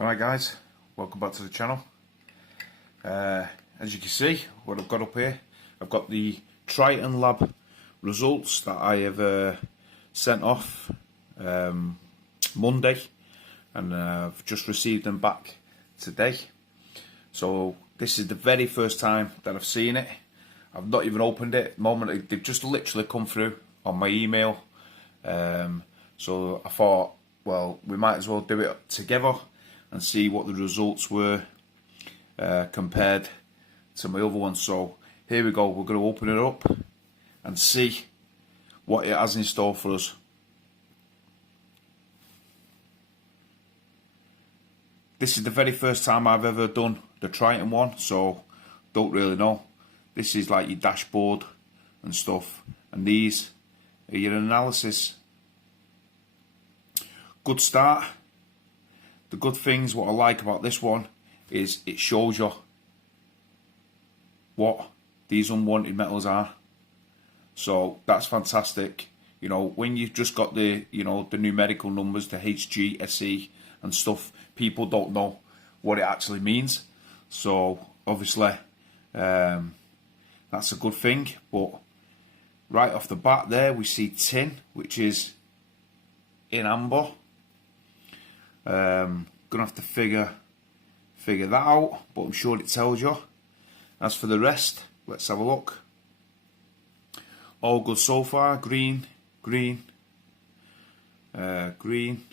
Alright guys, welcome back to the channel. As you can see, what I've got up here, I've got the Triton Lab results that I have sent off Monday, and I've just received them back today. So this is the very first time that I've seen it. I've not even opened it at the moment. They've just literally come through on my email. So I thought, well, we might as well do it together and see what the results were compared to my other one. So here we go, we're going to open it up and see what it has in store for us. This is the very first time I've ever done the Triton one, so don't really know. This is like your dashboard and stuff, and these are your analysis. Good start. The good things, what I like about this one, is it shows you what these unwanted metals are. So that's fantastic. You know, when you've just got the, you know, the numerical numbers, the HG, SE and stuff, people don't know what it actually means. So obviously that's a good thing. But right off the bat there, we see tin, which is in amber. Gonna have to figure that out, but I'm sure it tells you. As for the rest, let's have a look. All good so far. Green, green, green,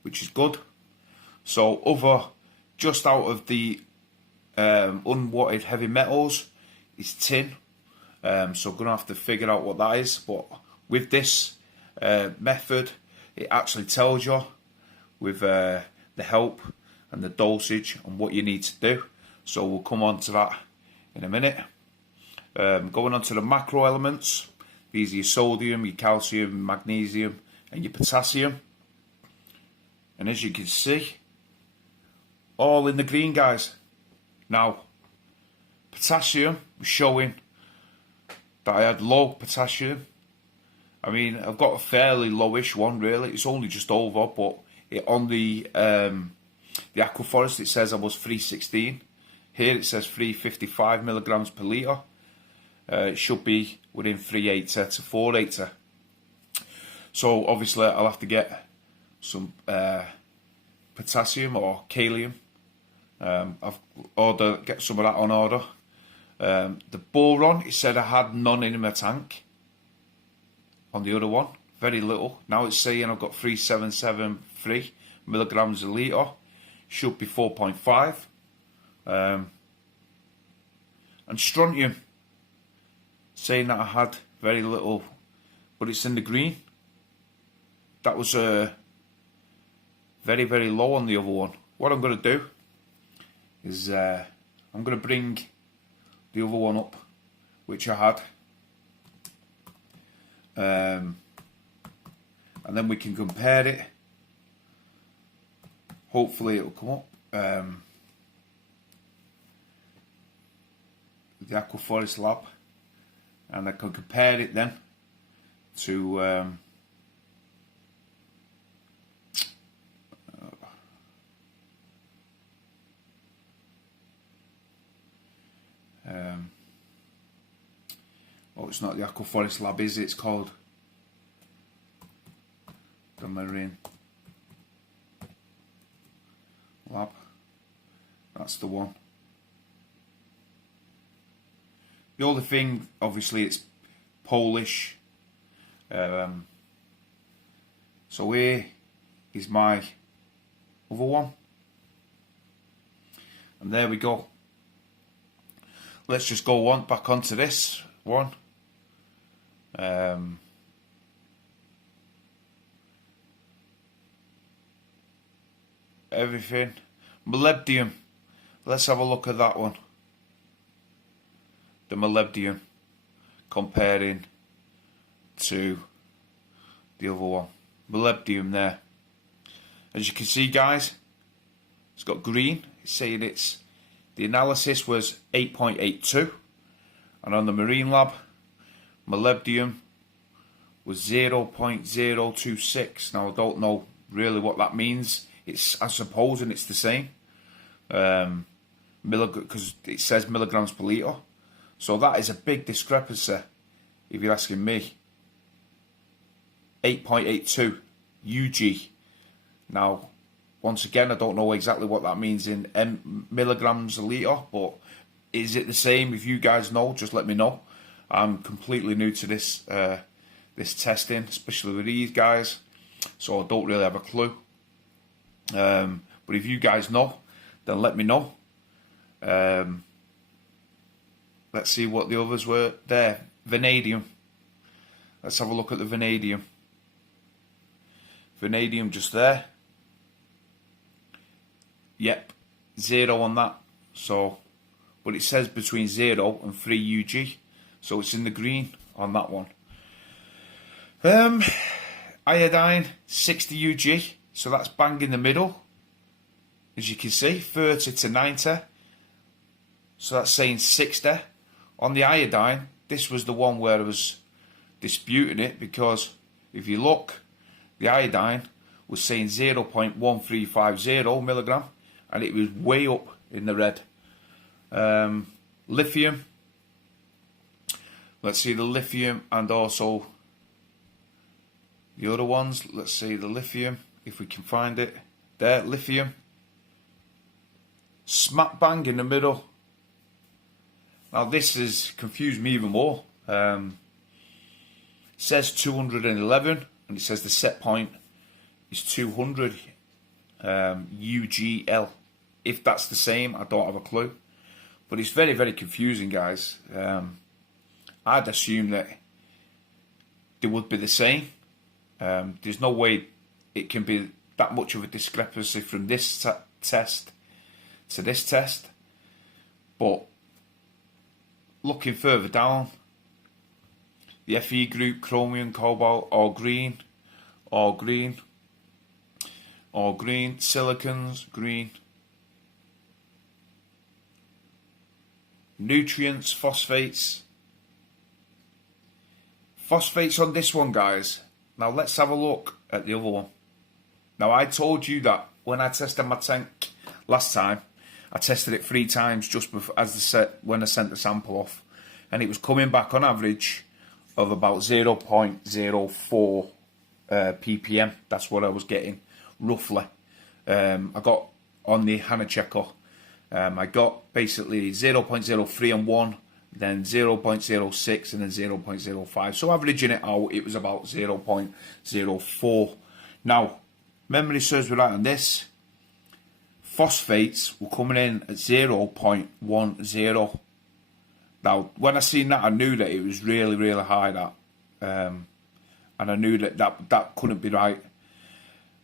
which is good. So other, just out of the unwanted heavy metals is tin. So gonna have to figure out what that is. But with this method, it actually tells you with the help and the dosage and what you need to do. So we'll come on to that in a minute. Going on to the macro elements, these are your sodium, your calcium, magnesium and your potassium. And as you can see, all in the green, guys. Now, potassium was showing that I had low potassium. I mean, I've got a fairly lowish one really, it's only just over, but on the Aquaforest it says I was 316. Here it says 355 milligrams per litre. It should be within 380 to 480. So obviously I'll have to get some potassium or kalium. Get some of that on order. The boron, it said I had none in my tank on the other one. Very little. Now it's saying I've got 3773 milligrams a litre. Should be 4.5. And strontium, saying that I had very little, but it's in the green. That was very, very low on the other one. What I'm going to do is I'm going to bring the other one up, which I had. And then we can compare it. Hopefully it'll come up. The Aquaforest Lab, and I can compare it then to oh, it's not the Aquaforest Lab, is it? It's called the Marine Lab. That's the one. The other thing, obviously, it's Polish. So here is my other one, and there we go. Let's just go back onto this one. Everything. Molybdenum. Let's have a look at that one. The molybdenum comparing to the other one. Molybdenum there. As you can see, guys, it's got green. It's saying the analysis was 8.82, and on the Marine Lab, molybdenum was 0.026. Now I don't know really what that means I'm supposing it's the same. Because it says milligrams per litre. So that is a big discrepancy, if you're asking me. 8.82 UG. Now, once again, I don't know exactly what that means in milligrams a litre, but is it the same? If you guys know, just let me know. I'm completely new to this this testing, especially with these guys, so I don't really have a clue. But if you guys know, then let me know. Let's see what the others were there. Vanadium. Let's have a look at the vanadium. Vanadium just there. Yep, 0 on that. So, but it says between 0 and 3 UG. So it's in the green on that one. Iodine, 60 UG. So that's bang in the middle. As you can see, 30 to 90. So that's saying 60. On the iodine, this was the one where I was disputing it, because if you look, the iodine was saying 0.1350 milligram, and it was way up in the red. Lithium. Let's see the lithium and also the other ones. Let's see the lithium, if we can find it. There, lithium. Smack bang in the middle. Now this has confused me even more. It says 211, and it says the set point is 200 UGL. If that's the same, I don't have a clue. But it's very, very confusing, guys. I'd assume that they would be the same. There's no way it can be that much of a discrepancy from this test to this test. But looking further down, the Fe group, chromium, cobalt, or green, silicons, green. Nutrients, phosphates. Phosphates on this one, guys. Now let's have a look at the other one. Now I told you that when I tested my tank last time, I tested it 3 times just before, when I sent the sample off, and it was coming back on average of about 0.04 ppm. That's what I was getting roughly. I got on the Hannah checker. I got basically 0.03 on one, then 0.06 and then 0.05. So averaging it out, it was about 0.04. Now, memory serves me right on this. Phosphates were coming in at 0.10. Now, when I seen that, I knew that it was really, really high, that. And I knew that couldn't be right.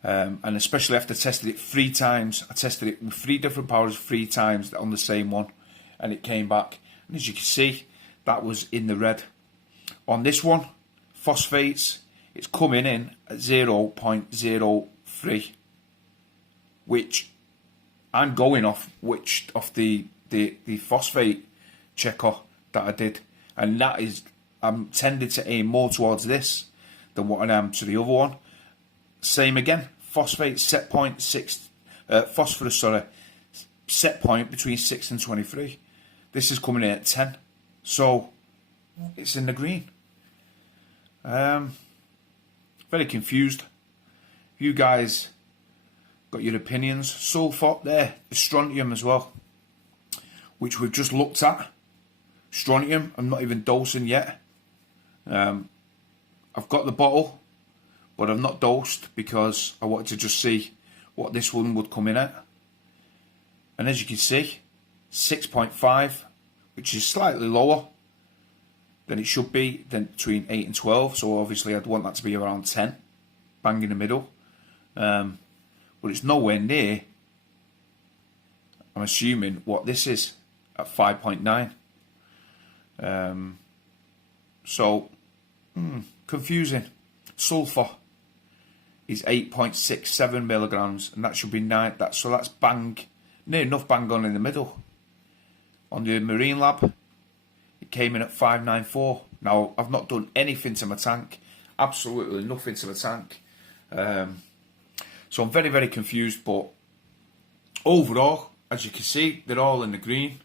And especially after testing it 3 times. I tested it with 3 different powders 3 times on the same one, and it came back. And as you can see, that was in the red. On this one, phosphates, it's coming in at 0.03, which I'm going off the phosphate checker that I did, and that is, I'm tending to aim more towards this than what I am to the other one. Same again, phosphate set point 6, phosphorus, sorry, set point between 6 and 23. This is coming in at 10, so it's in the green. Very confused. You guys got your opinions. Sulfur there, the strontium as well, which we've just looked at. Strontium, I'm not even dosing yet. I've got the bottle, but I've not dosed because I wanted to just see what this one would come in at. And as you can see, 6.5, which is slightly lower than it should be, than between 8 and 12. So obviously I'd want that to be around 10, bang in the middle. But it's nowhere near, I'm assuming, what this is at 5.9. So confusing. Sulfur is 8.67 milligrams, and that should be 9. So that's bang, near enough bang on in the middle. On the Marine Lab, it came in at 594. Now I've not done anything to my tank, absolutely nothing to the tank. So I'm very, very confused, but overall, as you can see, they're all in the green,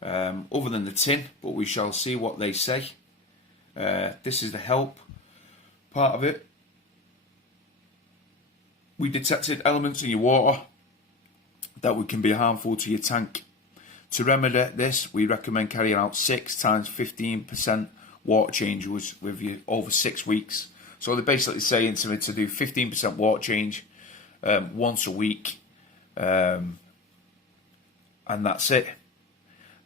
other than the tin, but we shall see what they say. This is the help part of it. We detected elements in your water that can be harmful to your tank. To remedy this, we recommend carrying out 6 times 15% water changes with you over 6 weeks. So they're basically saying to me to do 15% water change once a week, and that's it.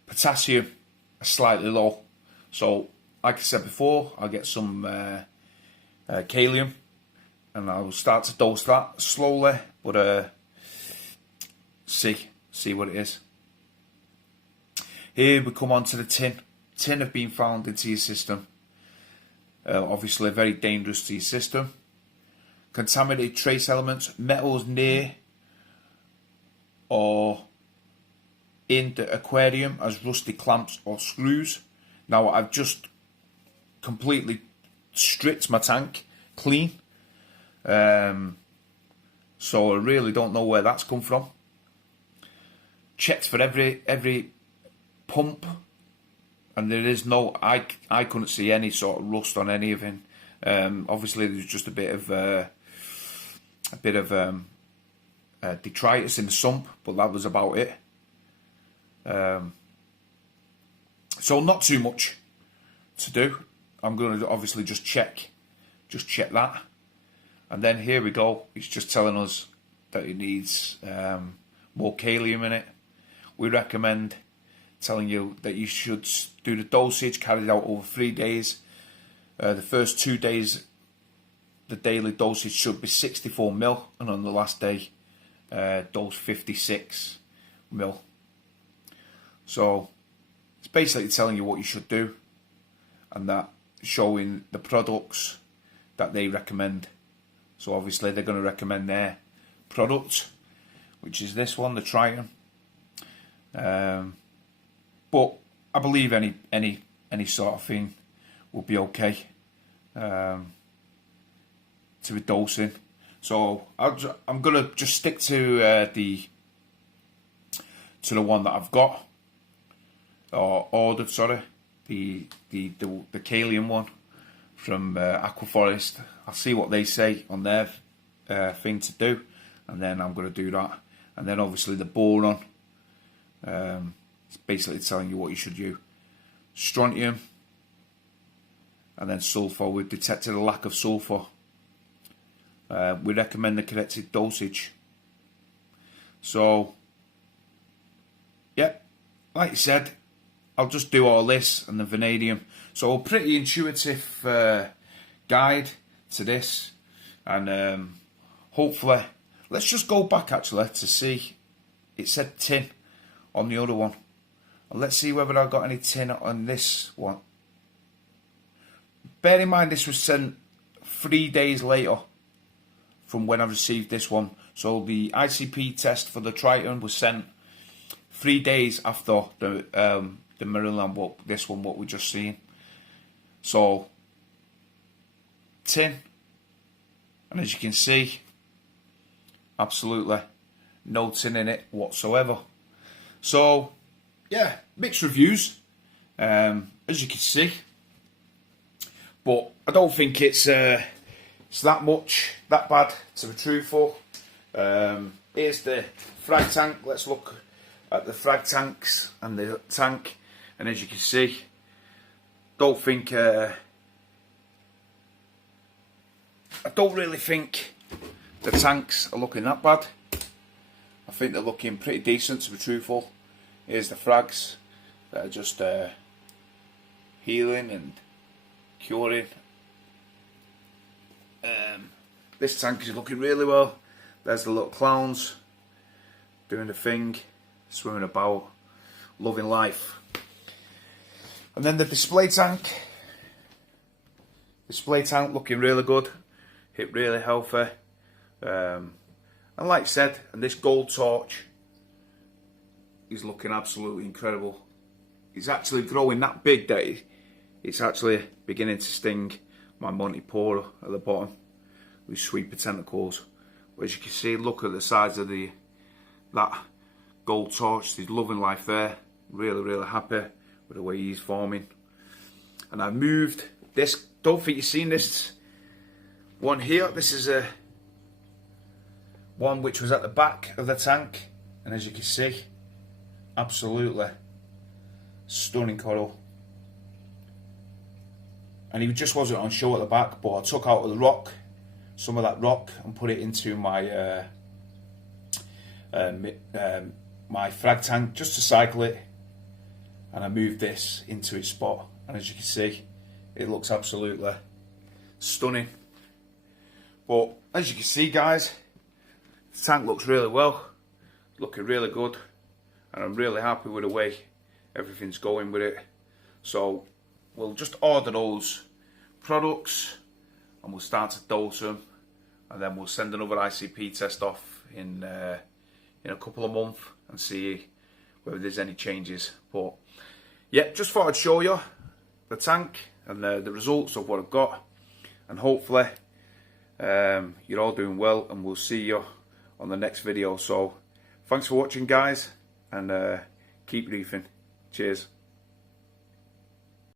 Potassium is slightly low, so like I said before, I'll get some kalium, and I'll start to dose that slowly, but see what it is. Here we come on to the tin. Tin have been found into your system. Obviously very dangerous to your system. Contaminated trace elements, metals near or in the aquarium as rusty clamps or screws. Now I've just completely stripped my tank clean, so I really don't know where that's come from. Checked for every pump, and there is no, I couldn't see any sort of rust on any of it. Obviously there's just a bit of detritus in the sump, but that was about it. So not too much to do. I'm going to obviously just check that, and then here we go. It's just telling us that it needs more kalium in it. We recommend telling you that you should do the dosage carried out over 3 days. The first 2 days, the daily dosage should be 64 ml, and on the last day, dose 56 ml. So it's basically telling you what you should do, and that showing the products that they recommend. So obviously they're going to recommend their product, which is this one, the Triton. But I believe any sort of thing will be okay to be dosing. So I'm gonna just stick to the one that I've got or ordered. Sorry, the kalium one from Aquaforest. I'll see what they say on their thing to do, and then I'm gonna do that. And then obviously the boron. It's basically telling you what you should do. Strontium and then sulfur. We've detected a lack of sulfur. We recommend the corrected dosage. So, yeah, like I said, I'll just do all this and the vanadium. So a pretty intuitive guide to this, and hopefully, let's just go back actually to see. It said tin on the other one. Let's see whether I've got any tin on this one. Bear in mind this was sent 3 days later from when I received this one. So the ICP test for the Triton was sent 3 days after the Maryland, what we just seen. So tin, and as you can see, absolutely no tin in it whatsoever. So yeah, mixed reviews, as you can see, but I don't think it's that bad, to be truthful. Here's the frag tank. Let's look at the frag tanks and the tank, and as you can see, I don't really think the tanks are looking that bad. I think they're looking pretty decent, to be truthful. Here's the frags that are just healing and curing. This tank is looking really well. There's the little clowns doing the thing, swimming about, loving life. And then the display tank. Display tank looking really good, hit really healthy. And like I said, and this gold torch is looking absolutely incredible. It's actually growing that big that it's actually beginning to sting my Montipora at the bottom with sweeper tentacles. As you can see, look at the size of that gold torch. He's loving life there. Really happy with the way he's forming. And I moved this. Don't think you've seen this one here. This is a one which was at the back of the tank, and as you can see, absolutely stunning coral. And he just wasn't on show at the back, but I took out of the rock some of that rock and put it into my my frag tank just to cycle it, and I moved this into its spot, and as you can see, it looks absolutely stunning. But as you can see, guys, the tank looks really well, looking really good, and I'm really happy with the way everything's going with it. So we'll just order those products and we'll start to dose them, and then we'll send another ICP test off in a couple of months and see whether there's any changes. But yeah, just thought I'd show you the tank and the results of what I've got, and hopefully you're all doing well, and we'll see you on the next video. So thanks for watching, guys, and keep reefing. Cheers.